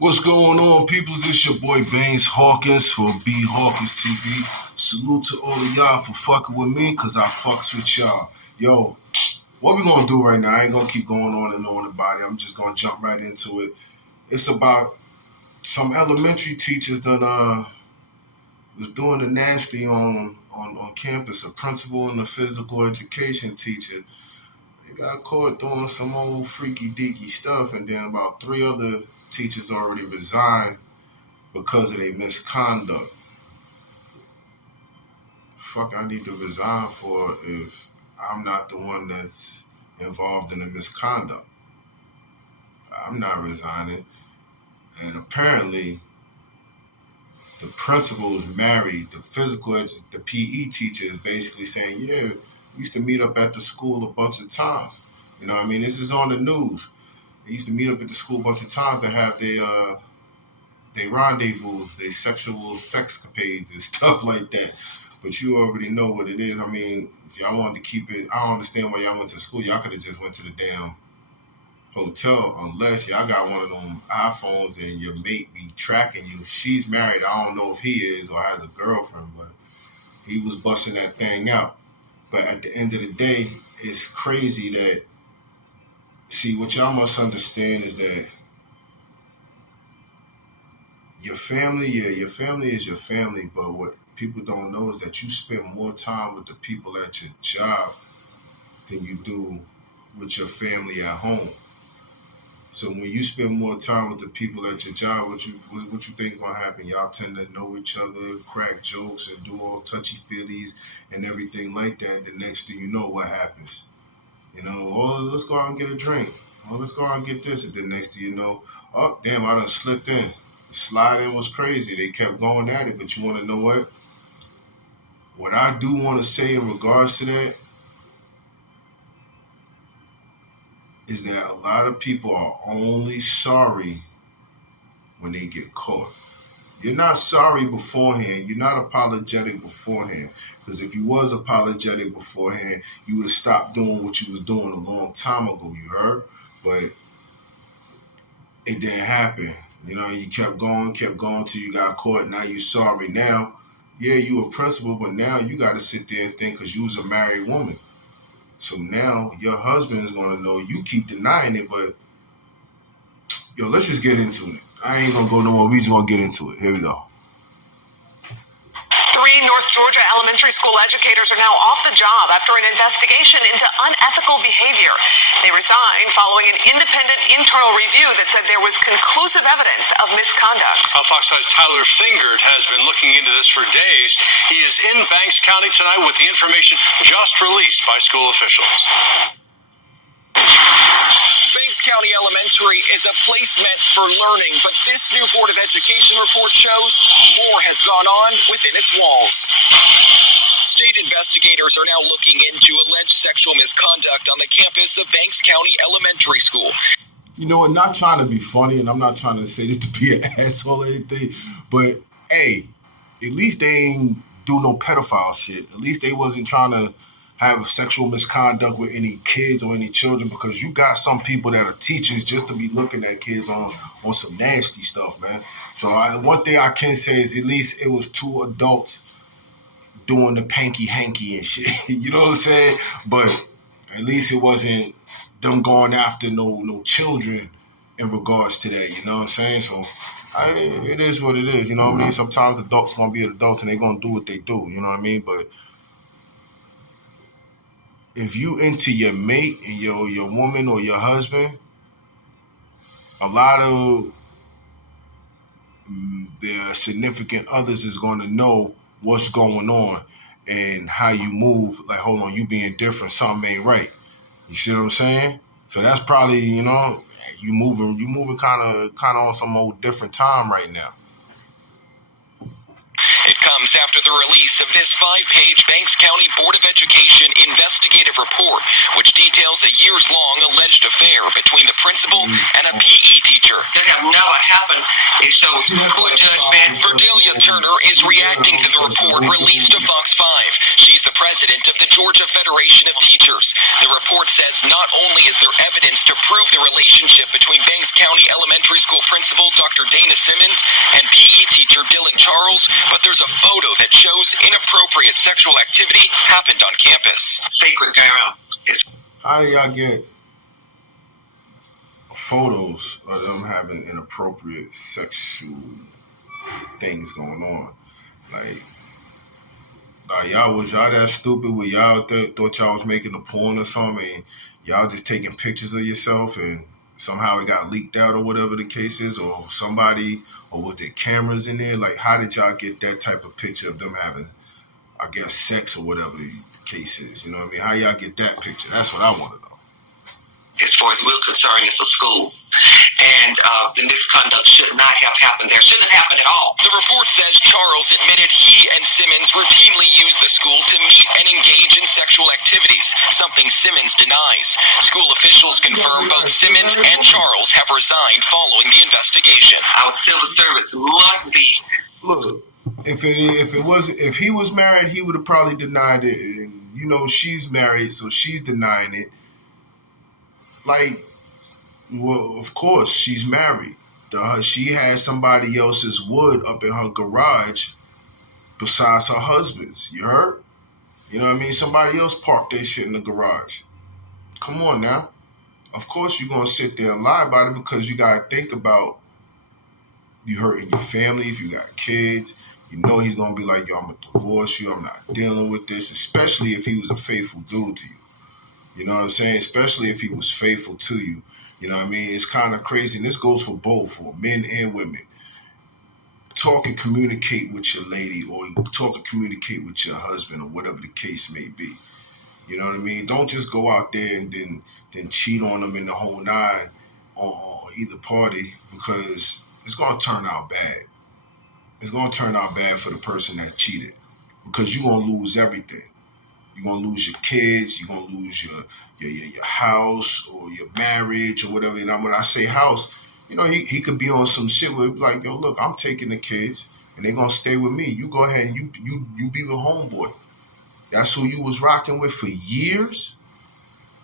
What's going on, peoples? It's your boy Baines Hawkins for B Hawkins TV. Salute to all of y'all for fucking with me, cause I fucks with y'all. Yo, what we gonna do right now? I ain't gonna keep going on and on about it. I'm just gonna jump right into it. It's about some elementary teachers that was doing the nasty on campus. A principal and a physical education teacher. They got caught doing some old freaky deaky stuff, and then about 3 other teachers already resigned because of their misconduct. Fuck, I need to resign for if I'm not the one that's involved in the misconduct. I'm not resigning. And apparently, the principal is married. The PE teacher is basically saying, yeah, we used to meet up at the school a bunch of times. You know what I mean? This is on the news. They used to meet up at the school a bunch of times to have they rendezvous, they sexual sexcapades and stuff like that. But you already know what it is. I mean, if y'all wanted to keep it, I don't understand why y'all went to school. Y'all could have just went to the damn hotel, unless y'all got one of them iPhones and your mate be tracking you. She's married. I don't know if he is or has a girlfriend, but he was busting that thing out. But at the end of the day, it's crazy that, see, what y'all must understand is that your family is your family, but what people don't know is that you spend more time with the people at your job than you do with your family at home. So when you spend more time with the people at your job, what you think gonna happen? Y'all tend to know each other, crack jokes, and do all touchy-feelies and everything like that. The next thing you know, what happens? You know, oh, let's go out and get a drink. Oh, let's go out and get this. And then next thing you know, oh, damn, I done slipped in. The slide-in was crazy. They kept going at it, but you want to know what? What I do want to say in regards to that is that a lot of people are only sorry when they get caught. You're not sorry beforehand. You're not apologetic beforehand. Because if you was apologetic beforehand, you would have stopped doing what you was doing a long time ago, you heard? But it didn't happen. You know, you kept going till you got caught. Now you sorry. Now, yeah, you a principal, but now you got to sit there and think because you was a married woman. So now your husband is going to know you keep denying it, but yo, let's just get into it. I ain't going to go no more. We just going to get into it. Here we go. 3 North Georgia elementary school educators are now off the job after an investigation into unethical behavior. They resigned following an independent internal review that said there was conclusive evidence of misconduct. Fox 5's Tyler Fingert has been looking into this for days. He is in Banks County tonight with the information just released by school officials. Banks County Elementary is a place meant for learning, but this new Board of Education report shows more has gone on within its walls. State investigators are now looking into alleged sexual misconduct on the campus of Banks County Elementary School. You know, I'm not trying to be funny, and I'm not trying to say this to be an asshole or anything, but hey, at least they ain't do no pedophile shit. At least they wasn't trying to have sexual misconduct with any kids or any children, because you got some people that are teachers just to be looking at kids on some nasty stuff, man. So one thing I can say is at least it was 2 adults doing the panky-hanky and shit. You know what I'm saying? But at least it wasn't them going after no children in regards to that, you know what I'm saying? So it is what it is, you know what I mean? Sometimes adults gonna be adults and they gonna do what they do, you know what I mean? But if you into your mate and your woman or your husband, a lot of their significant others is going to know what's going on and how you move. Like, hold on, you being different, something ain't right. You see what I'm saying? So that's probably, you know, you moving kind of on some old different time right now. It comes after the release of this 5-page Banks County Board of Education investigation investigative report, which details a years-long alleged affair between the principal and a PE teacher. That have never happened. It shows court judgment. Verdelia Turner is reacting to the report released to Fox 5. She's the president of the Georgia Federation of Teachers. The report says not only is there evidence to prove the relationship between Banks County Elementary School principal Dr. Dana Simmons and PE teacher Dylan Charles, but there's a photo that shows inappropriate sexual activity happened on campus. Sacred girl. How do y'all get photos of them having inappropriate sexual things going on? Like y'all, was y'all that stupid where y'all thought y'all was making a porn or something, and y'all just taking pictures of yourself and somehow it got leaked out or whatever the case is, or was there cameras in there? Like, how did y'all get that type of picture of them having, I guess, sex or whatever the case is? You know what I mean? How y'all get that picture? That's what I want to know. As far as we're concerned, it's a school. And the misconduct should not have happened there. Shouldn't have happened at all. The report says Charles admitted he and Simmons routinely use the school to meet and engage in sexual activities, something Simmons denies. School officials confirm both Simmons and Charles have resigned following the investigation. Our civil service must be. Look, if he was married, he would have probably denied it. And, you know, she's married, so she's denying it. Like, well, of course, she's married. She has somebody else's wood up in her garage besides her husband's. You heard? You know what I mean? Somebody else parked their shit in the garage. Come on now. Of course you're going to sit there and lie about it because you got to think about you hurting your family. If you got kids, you know he's going to be like, yo, I'm going to divorce you. I'm not dealing with this, especially if he was a faithful dude to you. You know what I'm saying? Especially if he was faithful to you. You know what I mean? It's kind of crazy. And this goes for both, for men and women. Talk and communicate with your lady, or talk and communicate with your husband, or whatever the case may be. You know what I mean? Don't just go out there and then cheat on them in the whole nine on either party, because it's going to turn out bad. It's going to turn out bad for the person that cheated, because you're going to lose everything. You're going to lose your kids. You're going to lose your house or your marriage or whatever. And when I say house, you know, he could be on some shit where like, yo, look, I'm taking the kids and they're going to stay with me. You go ahead and you be the homeboy. That's who you was rocking with for years.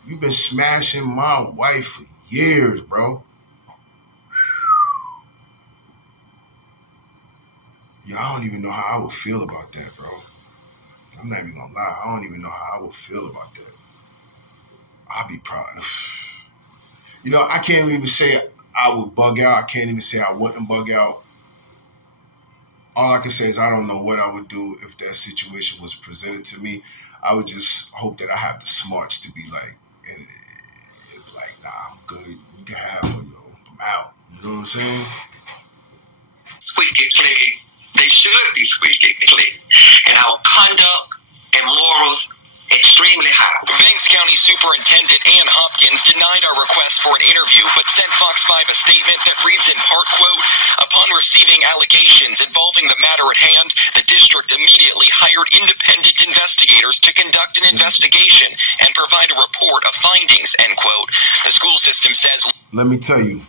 You've been smashing my wife for years, bro. Yeah, I don't even know how I would feel about that, bro. I'm not even gonna lie. I don't even know how I would feel about that. I'd be proud. You know, I can't even say I would bug out. I can't even say I wouldn't bug out. All I can say is I don't know what I would do if that situation was presented to me. I would just hope that I have the smarts to be like, nah, I'm good. You can have her, yo. I'm out. You know what I'm saying? Squeaky clean. They should be squeaky clean. And our conduct and morals extremely high. Banks County Superintendent Ann Hopkins denied our request for an interview, but sent Fox 5 a statement that reads in part, quote, upon receiving allegations involving the matter at hand, the district immediately hired independent investigators to conduct an investigation and provide a report of findings, end quote. The school system says... Let me tell you,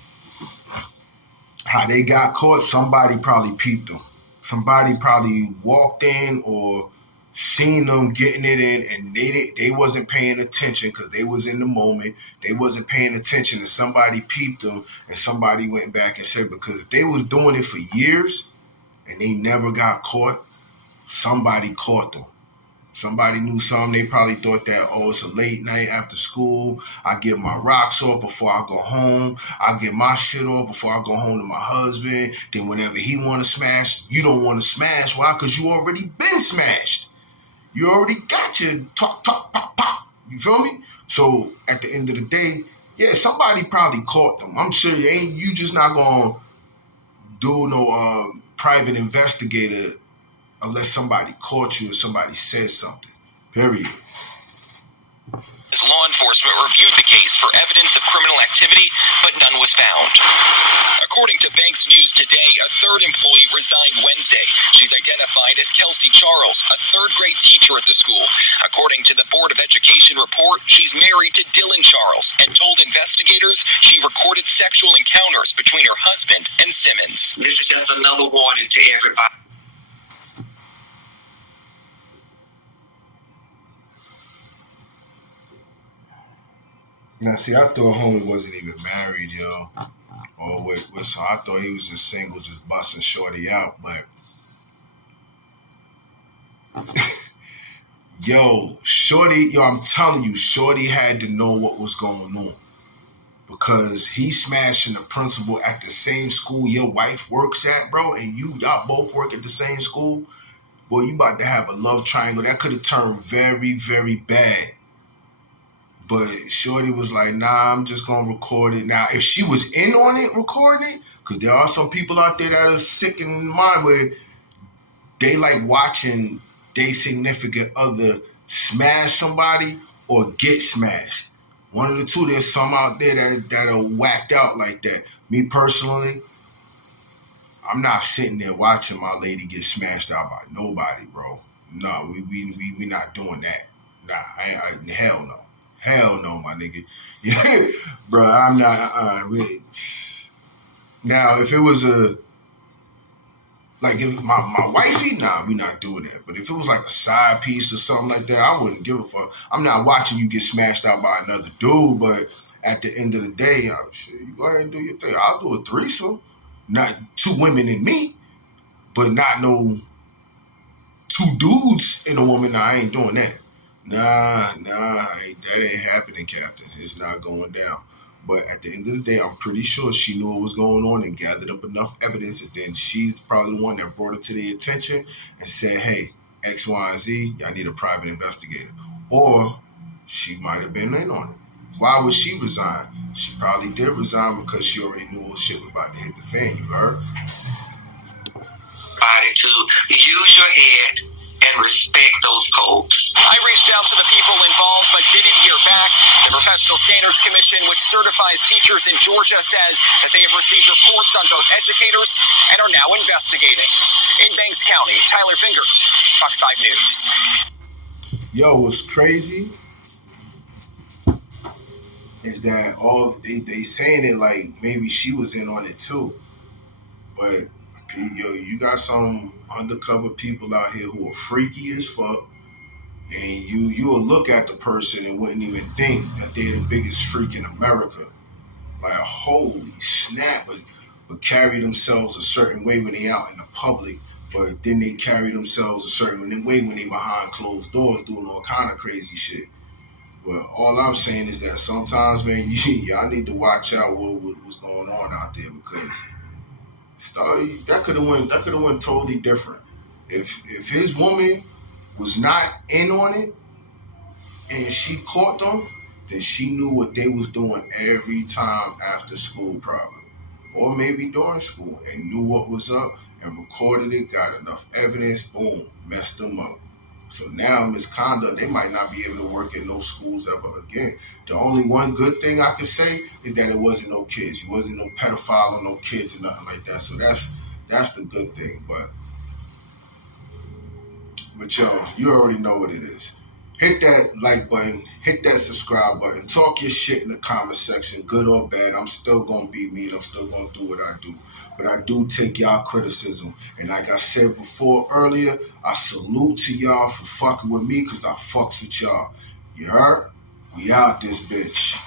how they got caught, somebody probably peeped them. Somebody probably walked in or seen them getting it in, and they wasn't paying attention because they was in the moment. They wasn't paying attention, and somebody peeped them, and somebody went back and said, because if they was doing it for years and they never got caught, somebody caught them. Somebody knew something. They probably thought that, oh, it's a late night after school. I get my rocks off before I go home. I get my shit off before I go home to my husband. Then whenever he want to smash, you don't want to smash. Why? Because you already been smashed. You already got your talk, pop, pop. You feel me? So at the end of the day, yeah, somebody probably caught them. I'm sure you just not going to do no private investigator unless somebody caught you or somebody said something. Period. Law enforcement reviewed the case for evidence of criminal activity, but none was found. According to Banks News Today, a third employee resigned Wednesday. She's identified as Kelsey Charles, a third-grade teacher at the school. According to the Board of Education report, she's married to Dylan Charles and told investigators she recorded sexual encounters between her husband and Simmons. This is just another warning to everybody. Now, see, I thought homie wasn't even married, yo. Or so I thought he was just single, just busting shorty out. But I'm telling you, shorty had to know what was going on. Because he's smashing the principal at the same school your wife works at, bro, and y'all both work at the same school. Boy, you about to have a love triangle. That could have turned very, very bad. But shorty was like, nah, I'm just going to record it. Now, if she was in on it, recording it, because there are some people out there that are sick in mind where they like watching their significant other smash somebody or get smashed. One of the two, there's some out there that are whacked out like that. Me personally, I'm not sitting there watching my lady get smashed out by nobody, bro. No, we not doing that. Nah, hell no. Hell no, my nigga. Yeah, bro, I'm not. Now, if it was if my wifey, nah, we not doing that. But if it was like a side piece or something like that, I wouldn't give a fuck. I'm not watching you get smashed out by another dude, but at the end of the day, you go ahead and do your thing. I'll do a threesome. Not two women and me, but not no two dudes and a woman. Nah, I ain't doing that. Nah, that ain't happening, Captain. It's not going down. But at the end of the day, I'm pretty sure she knew what was going on and gathered up enough evidence, and then she's probably the one that brought it to their attention and said, hey, X, Y, and Z, y'all need a private investigator. Or she might have been in on it. Why would she resign? She probably did resign because she already knew what shit was about to hit the fan, you heard? To use your head and respect those codes. I reached out to the people involved but didn't hear back. The Professional Standards Commission, which certifies teachers in Georgia, says that they have received reports on both educators and are now investigating. In Banks County, Tyler Fingert, Fox 5 News. Yo, what's crazy is that they saying it like maybe she was in on it too. But yo, you got some undercover people out here who are freaky as fuck, and you will look at the person and wouldn't even think that they're the biggest freak in America. Like, holy snap, but carry themselves a certain way when they out in the public, but then they carry themselves a certain way when they behind closed doors doing all kind of crazy shit. Well, all I'm saying is that sometimes, man, y'all need to watch out what's going on out there, because that could have went totally different. If his woman was not in on it and she caught them, then she knew what they was doing every time after school, probably, or maybe during school, and knew what was up and recorded it, got enough evidence, boom, messed them up. So now misconduct, they might not be able to work in those schools ever again. The only one good thing I can say is that it wasn't no kids. You wasn't no pedophile or no kids or nothing like that. So that's the good thing. But yo, you already know what it is. Hit that like button, hit that subscribe button, talk your shit in the comment section, good or bad. I'm still gonna be me, and I'm still gonna do what I do. But I do take y'all criticism. And like I said before earlier, I salute to y'all for fucking with me, because I fucks with y'all. You heard? We out this bitch.